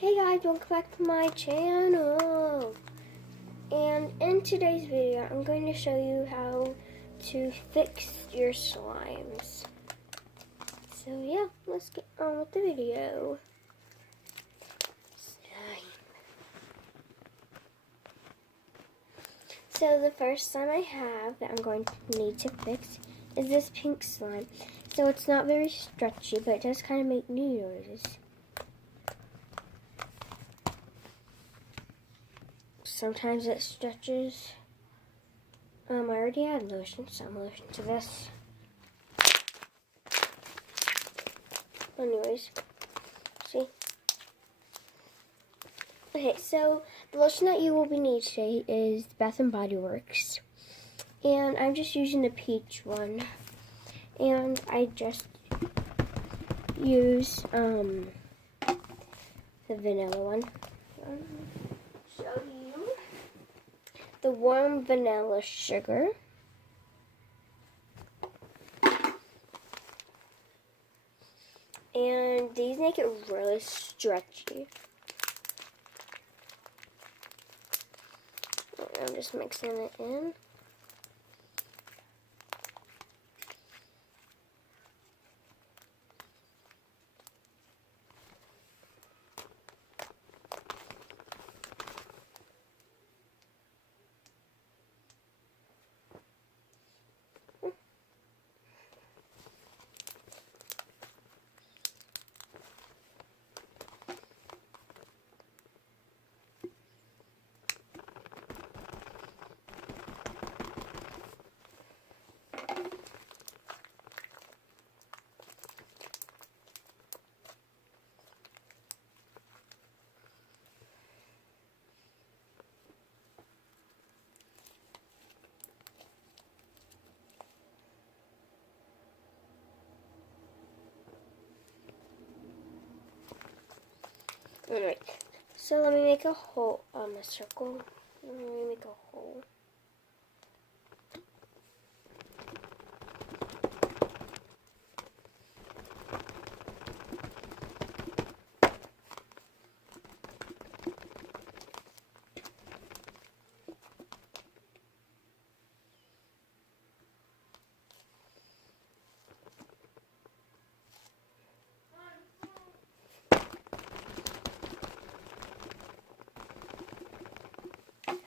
Hey guys, welcome back to my channel. And in today's video, I'm going to show you how to fix your slimes. So yeah, let's get on with the video. So the first slime I have that I'm going to need to fix is this pink slime. So it's not very stretchy, but it does kind of make new noises. Sometimes it stretches. I already had lotion, some lotion to this. Anyways, see? Okay, so the lotion that you will be needing today is Bath & Body Works. And I'm just using the peach one. And I just use the vanilla one. Show you the warm vanilla sugar. And these make it really stretchy. I'm just mixing it in. Alright, so let me make a hole, a circle. Let me make a hole.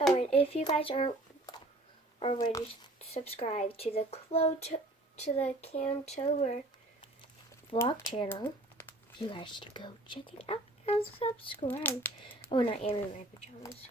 Oh, and if you guys aren't already subscribed to the Camtober vlog channel, you guys should go check it out and subscribe. Oh, and I am in my pajamas.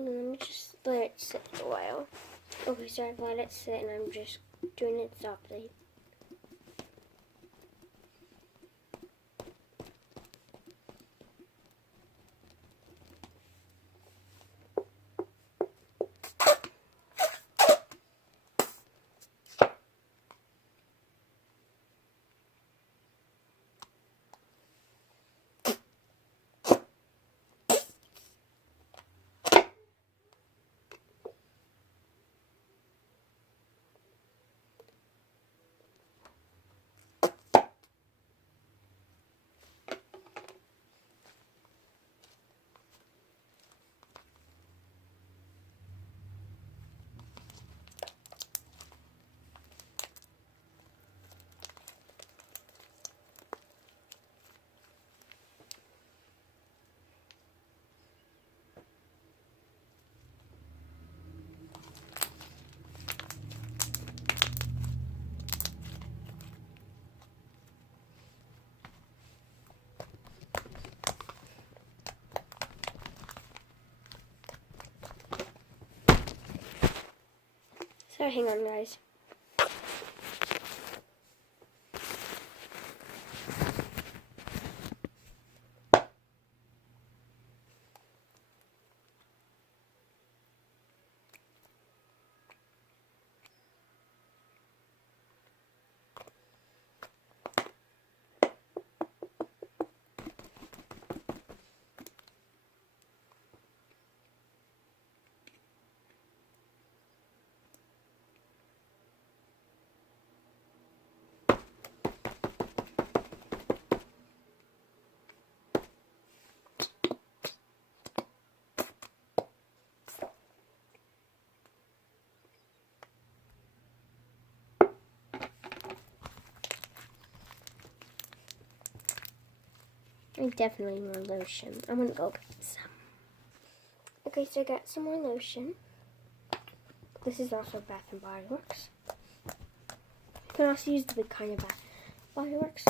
Let me just let it sit a while. Okay, so I've let it sit and I'm just doing it softly. So hang on, guys. I definitely need more lotion. I'm gonna go get some. Okay, so I got some more lotion. This is also Bath and Body Works. You can also use the big kind of Bath and Body Works.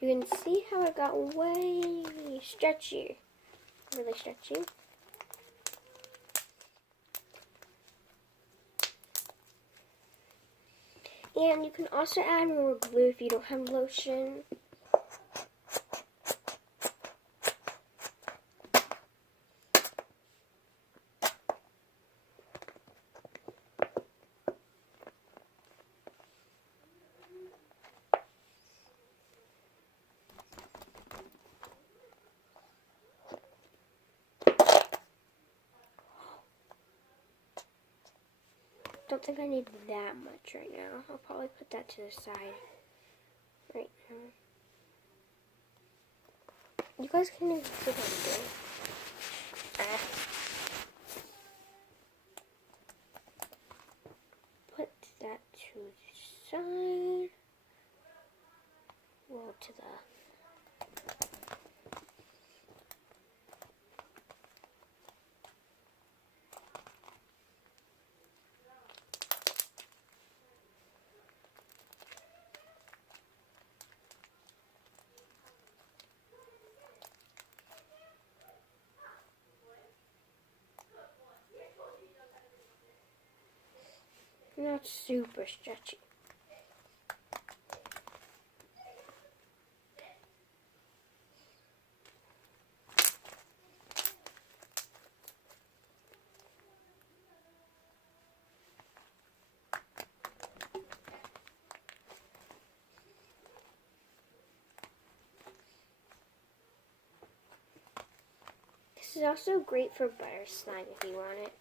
You can see how it got way stretchy. Really stretchy. And you can also add more glue if you don't have lotion. Don't think I need that much right now. I'll probably put that to the side right now. You guys can even see what I'm doing. Put that to the side. Roll to the not super stretchy. This is also great for butter slime if you want it.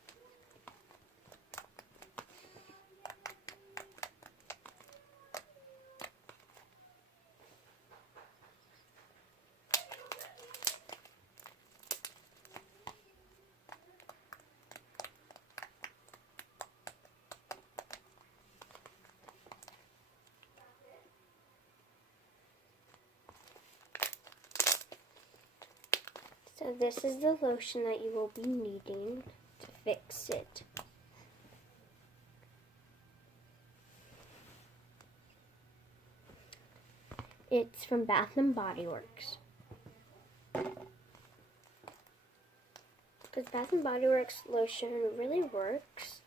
So this is the lotion that you will be needing to fix it. It's from Bath and Body Works. Because Bath and Body Works lotion really works.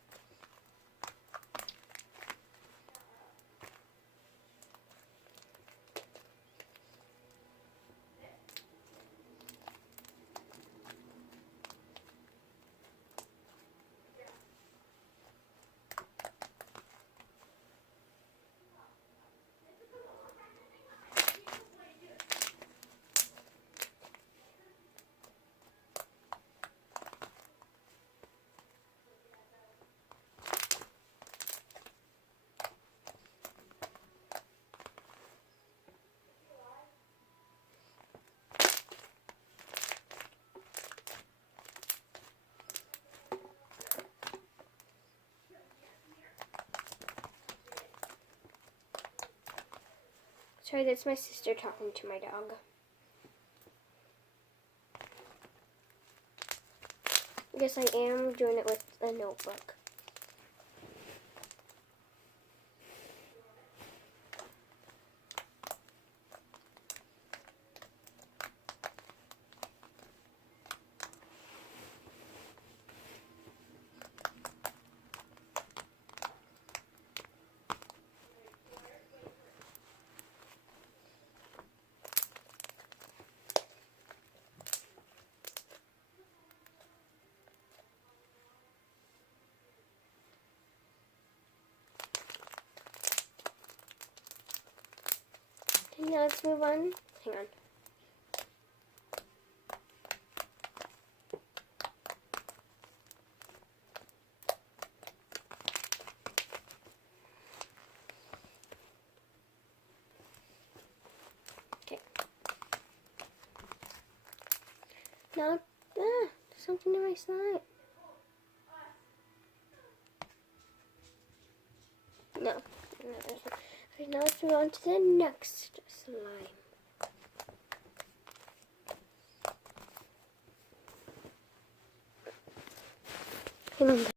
Sorry, that's my sister talking to my dog. Yes, I am doing it with a notebook. Now let's move on. Hang on. Okay. Now, there's something in my slime. No. Okay, now let's move on to the next slime.